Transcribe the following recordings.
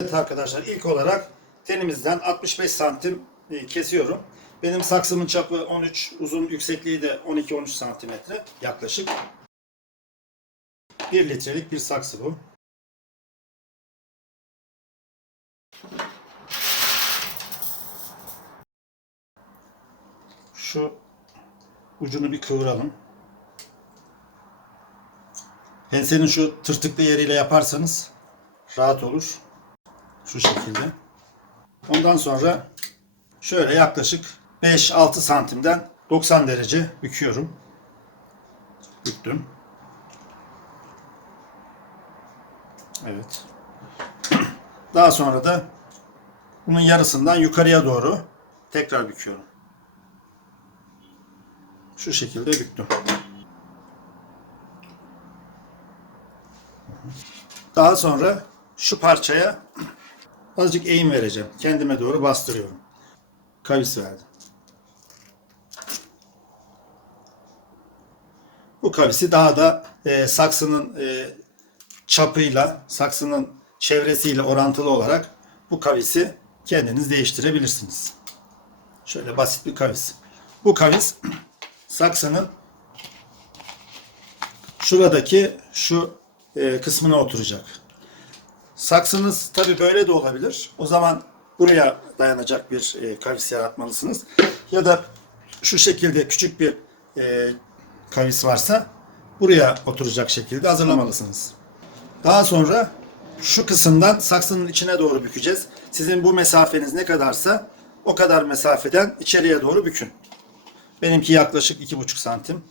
Evet arkadaşlar ilk olarak tenimizden 65 santim e, kesiyorum. Benim saksımın çapı 13, uzun yüksekliği de 12-13 santimetre yaklaşık. 1 litrelik bir saksı bu. Şu ucunu bir kıvıralım. Pensenin şu tırtıklı yeriyle yaparsanız rahat olur. Şu şekilde. Ondan sonra şöyle yaklaşık 5-6 santimden 90 derece büküyorum. Büktüm. Evet. Daha sonra da bunun yarısından yukarıya doğru tekrar büküyorum. Şu şekilde büktüm. Daha sonra şu parçaya azıcık eğim vereceğim. Kendime doğru bastırıyorum. Kavis verdim. Bu kavisi daha da e, saksının e, çapıyla, saksının çevresiyle orantılı olarak bu kavisi kendiniz değiştirebilirsiniz. Şöyle basit bir kavis. Bu kavis saksının şuradaki şu e, kısmına oturacak. Saksınız tabi böyle de olabilir. O zaman buraya dayanacak bir e, kavis yaratmalısınız. Ya da şu şekilde küçük bir e, kavis varsa buraya oturacak şekilde hazırlamalısınız. Daha sonra şu kısımdan saksının içine doğru bükeceğiz. Sizin bu mesafeniz ne kadarsa o kadar mesafeden içeriye doğru bükün. Benimki yaklaşık iki buçuk santim.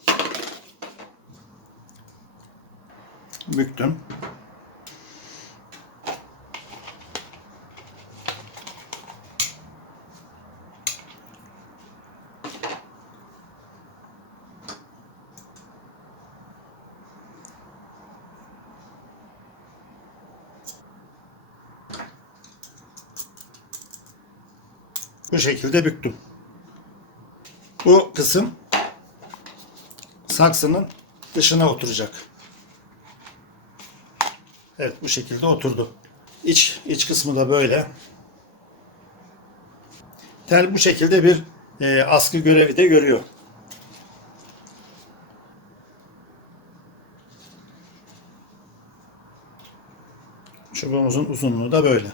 Büktüm. Bu şekilde büktüm. Bu kısım saksının dışına oturacak. Evet bu şekilde oturdu. İç, iç kısmı da böyle. Tel bu şekilde bir e, askı görevi de görüyor. Çubuğumuzun uzunluğu da böyle.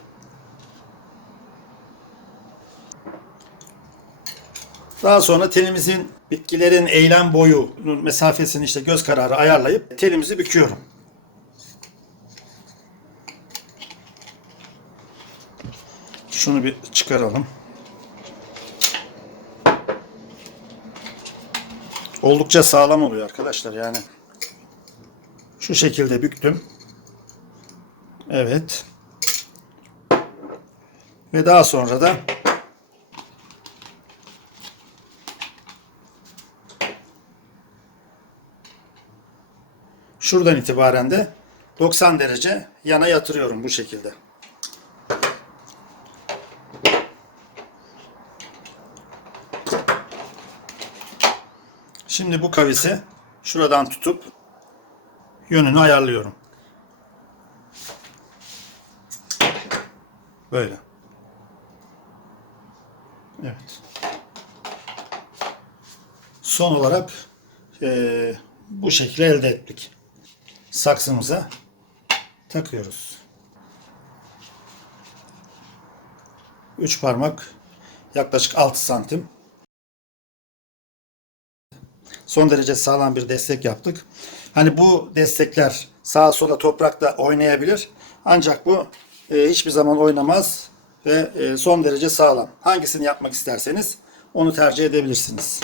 Daha sonra telimizin bitkilerin eylem boyunun mesafesini işte göz kararı ayarlayıp telimizi büküyorum. Şunu bir çıkaralım. Oldukça sağlam oluyor arkadaşlar yani. Şu şekilde büktüm. Evet. Ve daha sonra da şuradan itibaren de 90 derece yana yatırıyorum bu şekilde. Şimdi bu kavisi şuradan tutup yönünü ayarlıyorum. Böyle. Evet. Son olarak eee, bu şekli elde ettik. Saksımıza takıyoruz. Üç parmak yaklaşık 6 santim. Son derece sağlam bir destek yaptık. Hani bu destekler sağa sola toprakta oynayabilir. Ancak bu e, hiçbir zaman oynamaz ve e, son derece sağlam. Hangisini yapmak isterseniz onu tercih edebilirsiniz.